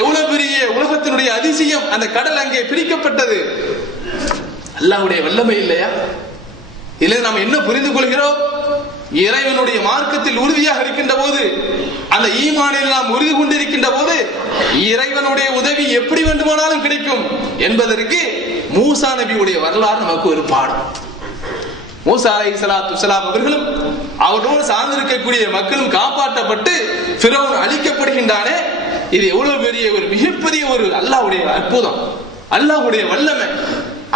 எவ்வளவு பெரிய உலகத்தினுடைய அதிசயம், அந்த கடல் அங்கே பிரிக்கப்பட்டது. அல்லாஹ்வுடைய வல்லமை இல்லையா? இதுல நாம் என்ன புரிந்து கொள்கிறோம்? இறைவனுடைய மார்க்கத்தில் உறுதியாக இருக்கின்ற போது, அந்த ஈமானில் நாம் உறுதி கொண்டிருக்கின்ற போது இறைவனுடைய உதவி எப்படி வேண்டுமானாலும் கிடைக்கும் என்பதற்கு மூசா நபியுடைய வரலாறு நமக்கு ஒரு பாடம். மூசா அலைஹிஸ்ஸலாத்து வஸ்ஸலாம் அவர்களும் அவரோடு சார்ந்திருக்கக்கூடிய மக்களும் காப்பாற்றப்பட்டு ஃபிரௌன் அழிக்கப்படுகின்றானே, இது எவ்வளவு பெரிய ஒரு மிகப்பெரிய ஒரு அல்லாஹ்வுடைய அற்புதம், அல்லாஹ்வுடைய வல்லமை.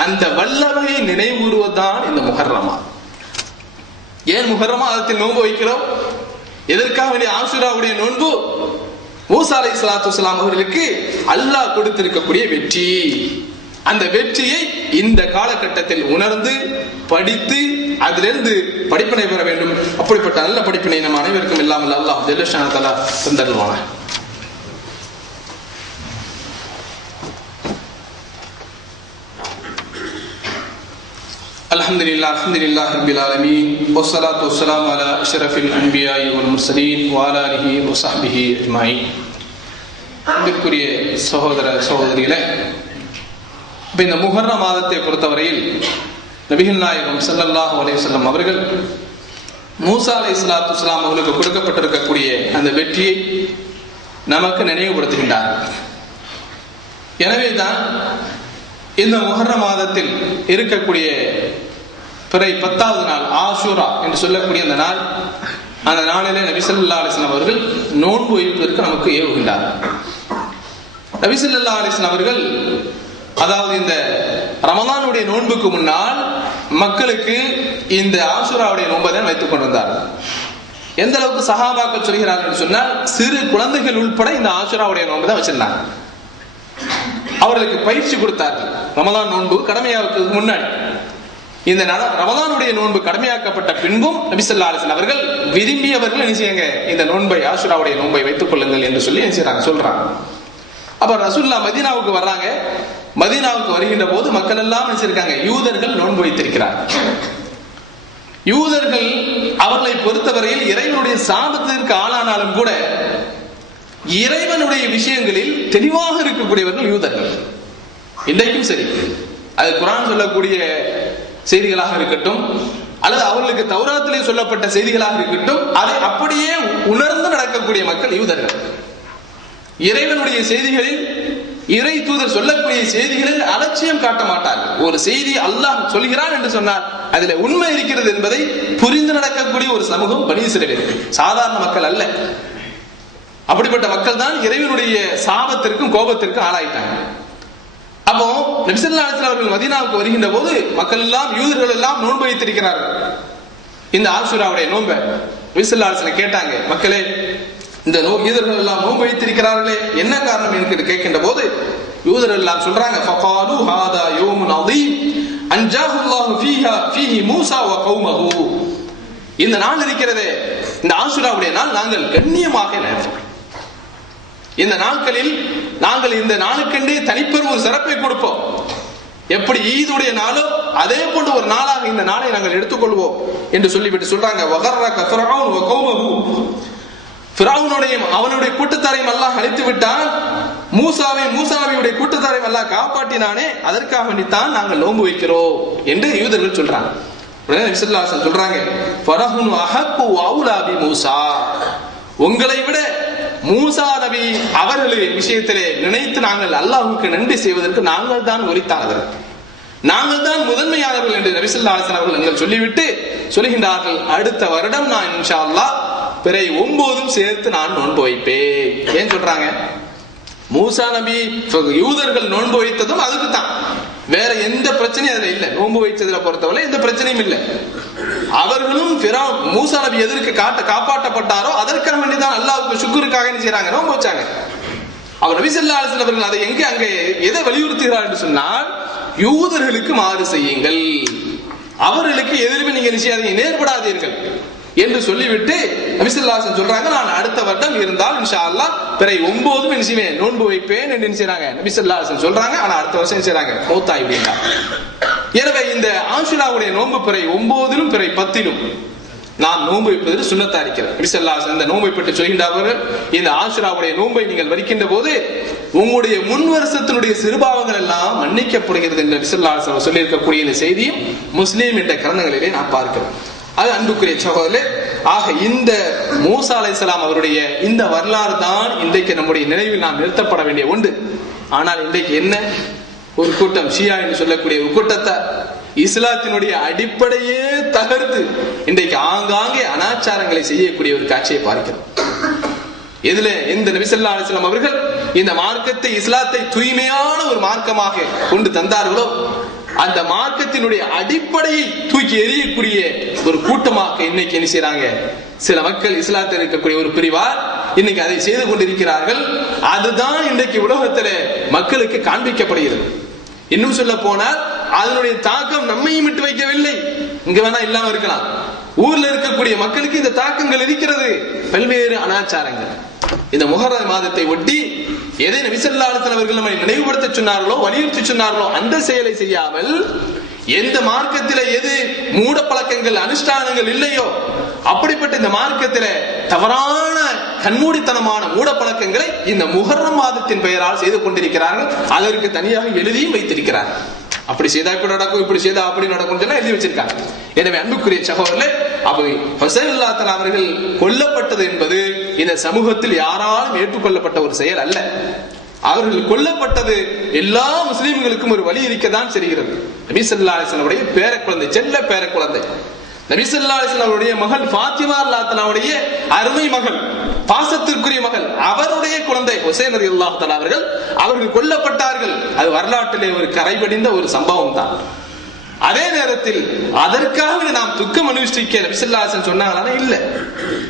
அந்த வல்லமையை நினைவுறுவதுதான் இந்த முஹர்ரம் மாதம். ஏன் முஹர்ரம் மாதத்தில் நோன்பு வைக்கிறோம்? எதற்காக வேண்டிய ஆஷுராவுடைய நோன்பு? மூசா அலைஹிஸ்ஸலாத்து வஸ்ஸலாம் அவர்களுக்கு அல்லாஹ் கொடுத்திருக்கக்கூடிய வெற்றி. அந்த வெற்றியை இந்த காலகட்டத்தில் உணர்ந்து படித்து அதிலிருந்து படிப்பினை பெற வேண்டும். அப்படிப்பட்ட நல்ல படிப்பினை நம் அனைவருக்கும் இல்லாமல் அல்லாஹ் ஜல்ல ஷானஹு தஆலா தந்தருள்வானாக. அல்ஹம்துலில்லாஹி ரப்பில் ஆலமீன் வஸ்ஸலாத்து வஸ்ஸலாமு அலா அஷ்ரஃபில் அன்பியாஇ வல் முர்ஸலீன் வ அலா ஆலிஹி வ ஸஹ்பிஹி அஜ்மஈன். அன்பிற்குரிய சகோதர சகோதரிகளே, இந்த முஹர்ரம் மாதத்தை பொறுத்தவரையில் நபிகள் நாயகம் ஸல்லல்லாஹு அலைஹி வஸல்லம் அவர்கள் மூசா அலைஹிஸ்ஸலாத்து வஸ்ஸலாம் அவர்களுக்கு கொடுக்கப்பட்டிருக்கக்கூடிய அந்த வெற்றியை நமக்கு நினைவுபடுத்துகின்றார்கள். எனவேதான் இந்த முஹர்ரம் மாதத்தில் இருக்கக்கூடிய பிறை 10வது நாள் ஆஷூரா என்று சொல்லக்கூடிய அந்த நாள், அந்த நாளிலே நபி ஸல்லல்லாஹு அலைஹி வஸல்லம் அவர்கள் நோன்பு வைப்பதற்கு நமக்கு ஏவுகின்றார்கள். நபி ஸல்லல்லாஹு அலைஹி வஸல்லம் அவர்கள் அதாவது இந்த ரமலானுடைய நோன்புக்கு முன்னால் மக்களுக்கு இந்த ஆஷூராவுடைய நோன்பை தான் வைத்துக் கொண்டிருந்தார்கள். எந்த அளவுக்கு சஹாபாக்கள் சொல்கிறார்கள் என்று சொன்னால், சிறு குழந்தைகள் உட்பட இந்த ஆஷூராவுடைய நோன்பை தான் வச்சிருந்தாங்க. அவர்களுக்கு பயிற்சி கொடுத்தார்கள். ரமலான் நோன்பு கடமையாக்குவதற்கு முன்னாடி இந்த ரமலானுடைய நோன்பு கடமையாக்கப்பட்ட பின்பும் நபி ஸல்லல்லாஹு அலைஹி வஸல்லம் அவர்கள் விரும்பியவர்கள் என்ன செய்யுங்க, இந்த நோன்பை ஆஷூராவுடைய நோன்பை வைத்துக் கொள்ளுங்கள் என்று சொல்லி என்ன செய்றாங்க, சொல்றாங்க. அப்ப ரசூலுல்லாஹ் மதீனாவுக்கு வர்றாங்க. மதீனாவுக்கு வருகின்ற போது மக்கள் எல்லாம் நினைச்சிருக்காங்க, யூதர்கள் நோன்பு வைத்திருக்கிறார்கள். யூதர்கள் அவர்களை பொறுத்தவரையில் இறைவனுடைய சாபத்திற்கு ஆளானாலும் கூட இறைவனுடைய விஷயங்களில் தெளிவாக இருக்கக்கூடியவர்கள் யூதர்கள். இன்றைக்கும் சரி, அது குர்ஆன் சொல்லக்கூடிய செய்திகளாக இருக்கட்டும் அல்லது அவர்களுக்கு தௌராத்திலே சொல்லப்பட்ட செய்திகளாக இருக்கட்டும், அதை அப்படியே உணர்ந்து நடக்கக்கூடிய மக்கள் யூதர்கள். இறைவனுடைய செய்திகளில், இறை தூதர் சொல்லக்கூடிய செய்திகளில் அலட்சியம் காட்ட மாட்டார்கள். ஒரு செய்தி அல்லாஹ் சொல்கிறான் என்று சொன்னால் அதில் உண்மை இருக்கிறது என்பதை புரிந்து நடக்கக்கூடிய ஒரு சமூகம் பனி இஸ்ரவேல், சாதாரண மக்கள் அல்ல. அப்படிப்பட்ட மக்கள் தான் இறைவனுடைய சாபத்திற்கும் கோபத்திற்கும் ஆளாயிட்டாங்க. அப்போ நபி ஸல்லல்லாஹு அலைஹி வஸல்லம் அவர்கள் மதீனாவுக்கு வருகின்ற போது மக்கள் எல்லாம், யூதர்கள் எல்லாம் நோன்பு வைத்திருக்கிறார்கள். இந்த ஆஷூராவுடைய நோன்பை நபி ஸல்லல்லாஹு அலைஹி வஸல்லம் கேட்டாங்க, மக்களே இந்த யூதர்கள் எல்லாம் நோன்பு வைத்திருக்கிறார்களே, என்ன காரணம் என்று கேட்கின்ற போது யூதர்கள் எல்லாம் சொல்றாங்க, ஃபகாலு ஹாதா யௌமுன் அதீம் அன்ஜாஹுல்லாஹு ஃபீஹி மூஸா வ கௌமஹு. இந்த நாள் இருக்கிறதே, இந்த ஆஷூராவுடைய நாள் நாங்கள் கண்ணியமாக நினைக்கிறோம். இந்த நாட்களில் நாங்கள் இந்த நாளுக்கென்றே தனிப்பெரும் ஒரு சிறப்பை கொடுப்போம். எப்படி ஈதுடைய நாளோ அதே போன்ற ஒரு நாளாக இந்த நாளை நாங்கள் எடுத்துக்கொள்வோம் என்று சொல்லிவிட்டு சொல்றாங்க, வகர்ரக ஃபிரௌன் வ கௌமஹு. ஃபிரௌனுடையும் அவனுடைய கூட்டத்தாரையும் அல்லாஹ் அழித்து விட்டான், மூசாவுடைய கூட்டத்தாரையும் அல்லாஹ் காப்பாற்றினானே, அதற்காக வேண்டித்தான் நாங்கள் நோன்பு வைக்கிறோம் என்று யூதர்கள் சொல்றாங்க. சொல்றாங்க, ஃபரஹுன் அஹக்கு வ அவுலா பி மூசா. உங்களை விட மூசா நபி அவர்களுடைய விஷயத்திலே நினைத்து நாங்கள் அல்லாஹ்வுக்கு நன்றி செய்வதற்கு நாங்கள் தான் உரித்தானவர்கள், நாங்கள் தான் முதன்மையானவர்கள் என்று நபி ஸல்லல்லாஹு அலைஹி வஸல்லம் அவர்கள் சொல்லிவிட்டு சொல்லுகின்றார்கள், அடுத்த வருடம் நான் இன்ஷா அல்லாஹ் பிறை 9 சேர்த்து நான் நோன்பு வைப்பேன். ஏன் சொல்றாங்க? மூசா நபி யூதர்கள் நோன்பு வைத்ததும் அதுக்கு தான், வேற எந்த பிரச்சனையும் அதுல இல்ல. நோன்பு வைத்ததுல பொறுத்தவரை எந்த பிரச்சனையும் இல்லை. அவர்களும் மூசா நபி எதற்கு காப்பாற்றப்பட்டாரோ அதற்காக வேண்டிதான் அல்லாஹ்வுக்கு சுக்ருக்காக என்ன செய்றாங்க, நோன்பு வச்சாங்க. அவர் நபி ஸல்லல்லாஹு அலைஹி வஸல்லம் அவர்கள் அதை அங்கே எதை வலியுறுத்துகிறார் என்று சொன்னால், யூதர்களுக்கு மாறு செய்யுங்கள், அவர்களுக்கு எதிர்ப்பு நீங்க நிச்சயம் நேர்படாதீர்கள் என்று சொல்லிவிட்டு நபி ஸல்லல்லாஹு அலைஹி வஸல்லம் சொல்றாங்க, நான் அடுத்த வருடம் இருந்தால் இன்ஷா அல்லாஹ் பிறை 9 நிச்சயமே நோன்பு வைப்பேன் என்று நினைச்சாங்க நபி ஸல்லல்லாஹு அலைஹி வஸல்லம் சொல்றாங்க. ஆனா அடுத்த வருஷம் நினைச்சாங்க மௌத்தாய் விடுங்க. எனவே இந்த ஆஷூராவுடைய நோன்பு பிறை 9 பிறை 10 நாம் நோன்பு வைப்பது சுன்னத்தா இருக்கிறது. நபி ஸல்லல்லாஹு அலைஹி வஸல்லம் இந்த நோன்பை பற்றி சொல்கின்றார்கள், இந்த ஆஷுராவுடைய நோன்பை நீங்கள் வரிக்கின்ற போது உங்களுடைய முன் வருஷத்தினுடைய சிறுபாவங்கள் எல்லாம் மன்னிக்கப்படுகிறது என்று நபி ஸல்லல்லாஹு அலைஹி வஸல்லம் சொல்லியிருக்கக்கூடிய இந்த செய்தியும் முஸ்லீம் என்ற கிரந்தங்களிலே நாம் பார்க்கிறோம். அது அன்புக்குரிய சகோதரர்களே, ஆக இந்த மூசா அலைஹிஸ்ஸலாம் அவருடைய இந்த வரலாறு தான் இன்றைக்கு நம்முடைய நினைவில் நாம் நிறுத்தப்பட வேண்டிய ஒன்று. ஆனால் இன்றைக்கு என்ன, ஒரு கூட்டம் ஷியா என்று சொல்லக்கூடிய ஒரு கூட்டத்தை இஸ்லாத்தினுடைய அடிப்படையே தகர்த்து இன்றைக்கு ஆங்காங்கே அனாச்சாரங்களை செய்யக்கூடிய ஒரு காட்சியை பார்க்கிறோம். எதுல எந்த நபி ஸல்லல்லாஹு அலைஹி வஸல்லம் அவர்கள் இந்த மார்க்கத்தை, இஸ்லாத்தை தூய்மையான ஒரு மார்க்கமாக கொண்டு தந்தார்களோ அந்த மார்க்கத்தினுடைய அடிப்படையை தூக்கி எறியக்கூடிய ஒரு கூட்டமாக இன்னைக்கு என்ன செய்யறாங்க சில மக்கள், இஸ்லாத்தில் இருக்கக்கூடிய ஒரு பிரிவார் இன்னைக்கு அதை செய்து கொண்டிருக்கிறார்கள். அதுதான் இன்றைக்கு உலகத்துல மக்களுக்கு காண்பிக்கப்படுகிறது. இன்னும் சொல்ல போனால் அதனுடைய தாக்கம் நம்மையும் விட்டு வைக்கவில்லை. இங்க வேணா இல்லாம இருக்கலாம், ஊர்ல இருக்கக்கூடிய மக்களுக்கு இந்த தாக்கங்கள் இருக்கிறது. பல்வேறு அனாச்சாரங்கள் இந்த முஹர்ரம் மாதத்தை ஒட்டி எதை நபி ஸல்லல்லாஹு அலைஹி வஸல்லம் அவர்கள் நம்மை நினைவுபடுத்த சொன்னார்களோ, வலியுறுத்தி சொன்னார்களோ அந்த செயலை செய்யாமல், எந்த மார்க்கத்தில எது மூட பழக்கங்கள் அனுஷ்டானங்கள் இல்லையோ அப்படிப்பட்ட இந்த மார்க்கத்தில தவறான கண்மூடித்தனமான மூட பழக்கங்களை இந்த முஹர்ரம் மாதத்தின் பெயரால் செய்து கொண்டிருக்கிறார்கள். அதற்கு தனியாக எழுதியும் வைத்திருக்கிறார்கள். அப்படி செய்தா இப்படி நடக்கும், இப்படி செய்தா அப்படி நடக்கும் எழுதி வச்சிருக்காங்க. எனவே அன்புக்குரிய சகோதரர்களே, அப்படி ஹுசைன் ரலியல்லாஹு அவர்கள் கொல்லப்பட்டது என்பது இந்த சமூகத்தில் யாராலும் ஏற்றுக்கொள்ளப்பட்ட ஒரு செயல் அல்ல. அவர்கள் கொல்லப்பட்டது எல்லா முஸ்லிம்களுக்கும் ஒரு வழி இருக்கத்தான் செய்கிறது. நபி ஸல்லல்லாஹு அலைஹி வஸல்லம் பேர குழந்தை, செல்ல பேர குழந்தை, நபி ஸல்லல்லாஹு அலைஹி வஸல்லம் அவருடைய மகள் ஃபாத்திமா ரலியல்லாஹு அருமை மகள், பாசத்திற்குரிய மகள், அவருடைய குழந்தை ஹுசைன் ரலியல்லாஹு தஆலா அவர்கள் கொல்லப்பட்டார்கள். அது வரலாற்றிலே ஒரு கரைபடிந்த ஒரு சம்பவம் தான். அதே நேரத்தில் அதற்காக நாம் துக்கம் அனுஷ்டிக்க நபி ஸல்லல்லாஹு அலைஹி வஸல்லம் சொன்னாங்களா? இல்ல.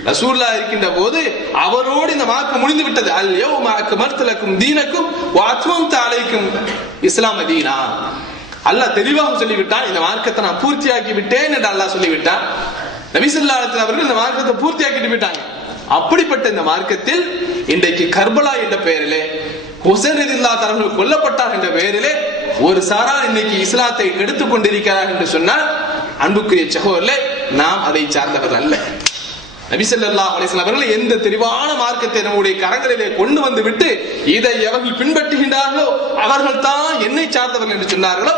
ரசூலுல்லாஹ் இருக்கின்ற போது அவரோடு இந்த மார்க்கம் முடிந்து விட்டது. அல் யௌம அக்மல்து லக்கும் தீனக்கும் வ அத்மம்து அலைக்கும் இஸ்லாம தீனா. அல்லாஹ் தெளிவாக சொல்லிவிட்டான், இந்த மார்க்கத்தை நான் பூர்த்தியாக்கி விட்டேன் என்று அல்லாஹ் சொல்லிவிட்டான். நபி ஸல்லல்லாஹு அலைஹி வஸல்லம் அவர்கள் இந்த மார்க்கத்தை பூர்த்தியாக்கிட்டு விட்டாங்க. அப்படிப்பட்ட இந்த மார்க்கத்தில் இன்றைக்கு கர்பலா என்ற பெயரிலே ஹுசைன் ரலியல்லாஹு அவர்கள் கொல்லப்பட்டார் என்ற பெயரிலே ஒரு சாரார் இன்னைக்கு இஸ்லாத்தை எடுத்துக் கொண்டிருக்கிறார் என்று சொன்னால், அன்புக்குரிய சகோதரர்களே, நாம் அதை சார்ந்தவர்கள் அல்ல. நபி ஸல்லல்லாஹு அலைஹி வஸல்லம் அவர்கள் எந்த தெளிவான மார்க்கத்தை நம்முடைய கரங்களிலே கொண்டு வந்து விட்டு இதை எவர்கள் பின்பற்றுகின்றார்களோ அவர்கள் தான் என்னை சார்ந்தவர்கள் என்று சொன்னார்களோ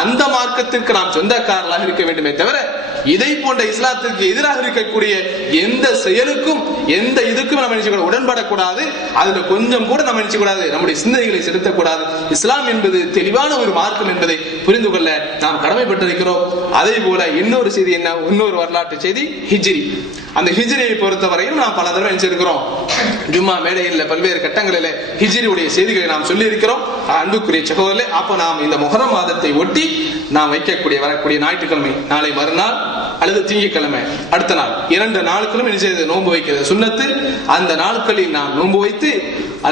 அந்த மார்க்கத்திற்கு நாம் சொந்தக்காரர்களாக இருக்க வேண்டுமே தவிர இதை போன்ற இஸ்லாத்திற்கு எதிராக இருக்கக்கூடிய எந்த செயலுக்கும் எந்த இதுக்கும் நம்ம நினைச்சு உடன்படக்கூடாது. அதுல கொஞ்சம் கூட நம்ம நினைச்சு கூடாது, நம்முடைய சிந்தனைகளை செலுத்தக்கூடாது. இஸ்லாம் என்பது தெளிவான ஒரு மார்க்கம் என்பதை புரிந்து கொள்ள நாம் கடமைப்பட்டிருக்கிறோம். அதே போல இன்னொரு செய்தி என்ன, இன்னொரு வரலாற்று செய்தி ஹிஜ்ரி. அந்த ஹிஜ்ரியை பொறுத்தவரையும் நாம் பல தடவை நினைச்சிருக்கிறோம். ஜும்மா மேடையில் பல்வேறு கட்டங்களில் ஹிஜ்ரியுடைய செய்திகளை நாம் சொல்லி இருக்கிறோம். அன்புக்குரிய சகோதரர்களே, அப்ப நாம் இந்த முஹர்ரம் மாதத்தை ஒட்டி நாம் வைக்கக்கூடிய வரக்கூடிய ஞாயிற்றுக்கிழமை, நாளை மறுநாள் அல்லது திங்கட்கிழமை, அடுத்த நாள் 2 நாட்களும் நோன்பு வைக்கிறது சுன்னத்து. அந்த நாட்களில் நாம் நோன்பு வைத்து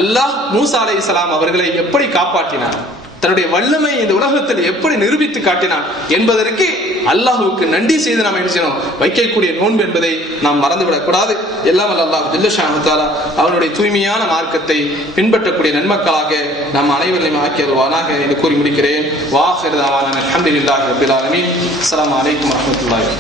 அல்லாஹ் மூசா அலைஹிஸ்ஸலாம் அவர்களை எப்படி காப்பாற்றினார், தன்னுடைய வல்லமை இந்த உலகத்தில் எப்படி நிரூபித்து காட்டினான் என்பதற்கு அல்லாஹுவுக்கு நன்றி செய்து நாம் என்ன செய்யணும், வைக்கக்கூடிய நோன்பு என்பதை நாம் மறந்துவிடக் கூடாது. எல்லாம் அல்லாஹ் ஜல்ல ஷானஹு தஆலா அவனுடைய தூய்மையான மார்க்கத்தை பின்பற்றக்கூடிய நன்மக்களாக நாம் அனைவரையும் ஆக்கி அருள்வானாக என்று கூறி முடிக்கிறேன். வாஹிர் தஅவானா அல்ஹம்துலில்லாஹி ரப்பில் ஆலமீன். அஸ்ஸலாமு அலைக்கும் வரஹ்மத்துல்லாஹி.